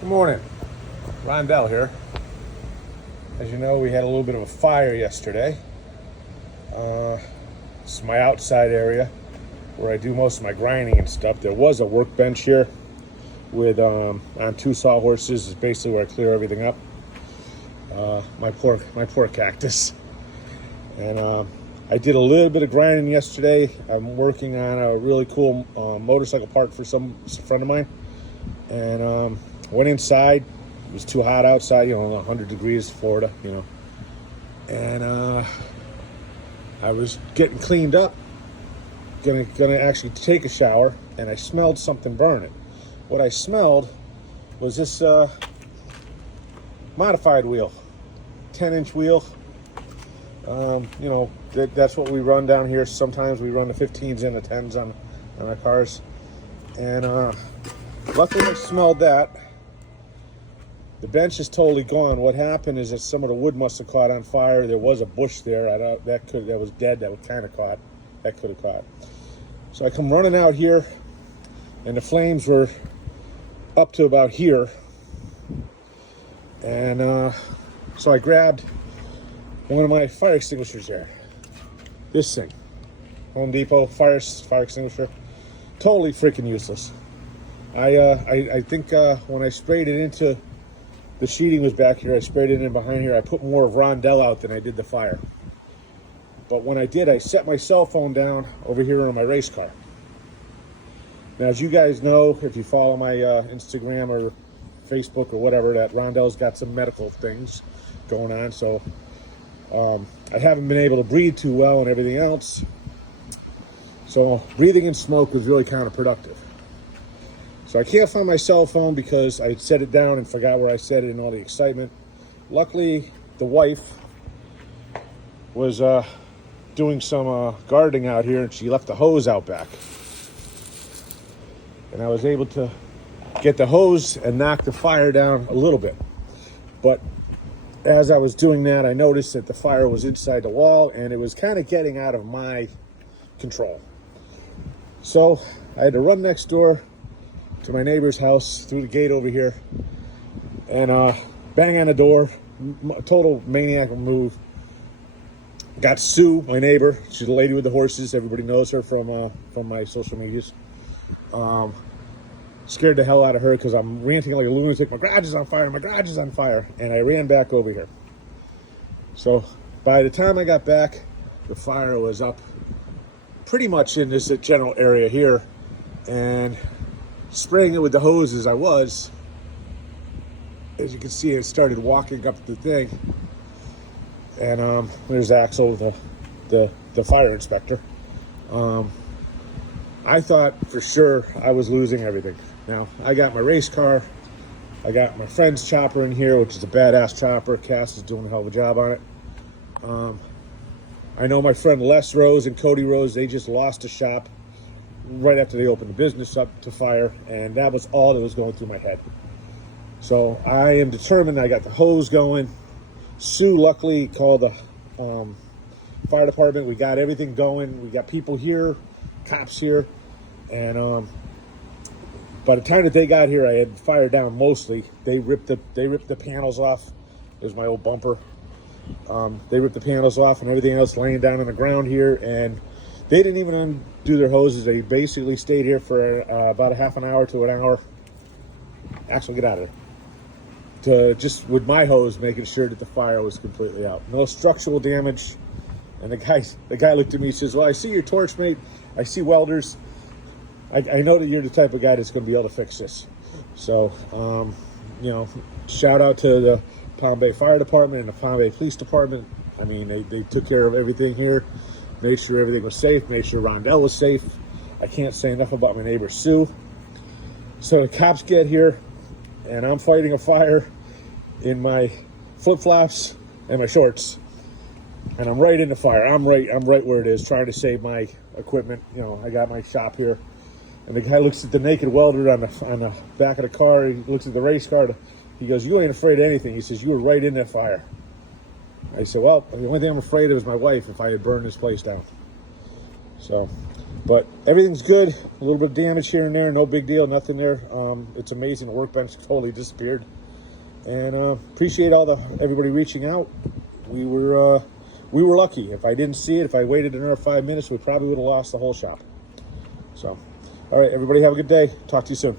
Good morning, Rondell here. As you know, we had a little bit of a fire yesterday. This is my outside area where I do most of my grinding and stuff. There was a workbench here with on two sawhorses. Is basically where I clear everything up. My poor cactus. And I did a little bit of grinding yesterday. I'm working on a really cool motorcycle part for a friend of mine, and went inside. It was too hot outside, 100 degrees, Florida, and I was getting cleaned up, gonna actually take a shower, and I smelled something burning. What I smelled was this modified wheel, 10-inch wheel. That's what we run down here. Sometimes we run the 15s and the 10s on our cars, and luckily I smelled that. The bench is totally gone. What happened is that some of the wood must have caught on fire. There was a bush there. That was dead. That was kind of caught. That could have caught. So I come running out here, and the flames were up to about here. And so I grabbed one of my fire extinguishers there. This thing, Home Depot fire extinguisher, totally freaking useless. I think when I sprayed it into the sheeting was back here. I sprayed it in behind here. I put more of Rondell out than I did the fire. But when I did, I set my cell phone down over here on my race car. Now, as you guys know, if you follow my Instagram or Facebook or whatever, that Rondell's got some medical things going on. So I haven't been able to breathe too well and everything else. So breathing in smoke was really counterproductive. So I can't find my cell phone because I set it down and forgot where I set it in all the excitement. Luckily, the wife was doing some gardening out here, and she left the hose out back. And I was able to get the hose and knock the fire down a little bit. But as I was doing that, I noticed that the fire was inside the wall, and it was kind of getting out of my control. So I had to run next door to my neighbor's house through the gate over here and bang on the door. Total maniac move. Got Sue, my neighbor. She's the lady with the horses. Everybody knows her from my social medias. Scared the hell out of her because I'm ranting like a lunatic. My garage is on fire. My garage is on fire. And I ran back over here. So by the time I got back, the fire was up pretty much in this general area here. And spraying it with the hose as I was, as you can see, it started walking up the thing. And there's Axel, the fire inspector. I thought for sure I was losing everything. Now, I got my race car. I got my friend's chopper in here, which is a badass chopper. Cass is doing a hell of a job on it. I know my friend Les Rose and Cody Rose, they just lost a shop right after they opened the business up to fire, and that was all that was going through my head. So I am determined. I got the hose going. Sue luckily called the fire department. We got everything going. We got people here, cops here, and by the time that they got here, I had the fire down mostly. They ripped the panels off. There's my old bumper. They ripped the panels off and everything else laying down on the ground here, and they didn't even undo their hoses. They basically stayed here for about a half an hour to an hour. Actually, get out of there. To just with my hose, making sure that the fire was completely out. No structural damage. And the guy looked at me and says, "Well, I see your torch, mate. I see welders. I know that you're the type of guy that's going to be able to fix this." So, shout out to the Palm Bay Fire Department and the Palm Bay Police Department. I mean, they took care of everything here. Made sure everything was safe, made sure Rondell was safe. I can't say enough about my neighbor Sue. So the cops get here, and I'm fighting a fire in my flip-flops and my shorts. And I'm right in the fire. I'm right where it is, trying to save my equipment. I got my shop here. And the guy looks at the naked welder on the back of the car. He looks at the race car. He goes, "You ain't afraid of anything." He says, "You were right in that fire." I said, "Well, the only thing I'm afraid of is my wife if I had burned this place down." So But everything's good. A little bit of damage here and there, no big deal, nothing there. It's amazing. The workbench totally disappeared. And appreciate everybody reaching out. We were lucky. If I didn't see it, if I waited another 5 minutes, we probably would have lost the whole shop. So, all right, everybody have a good day. Talk to you soon.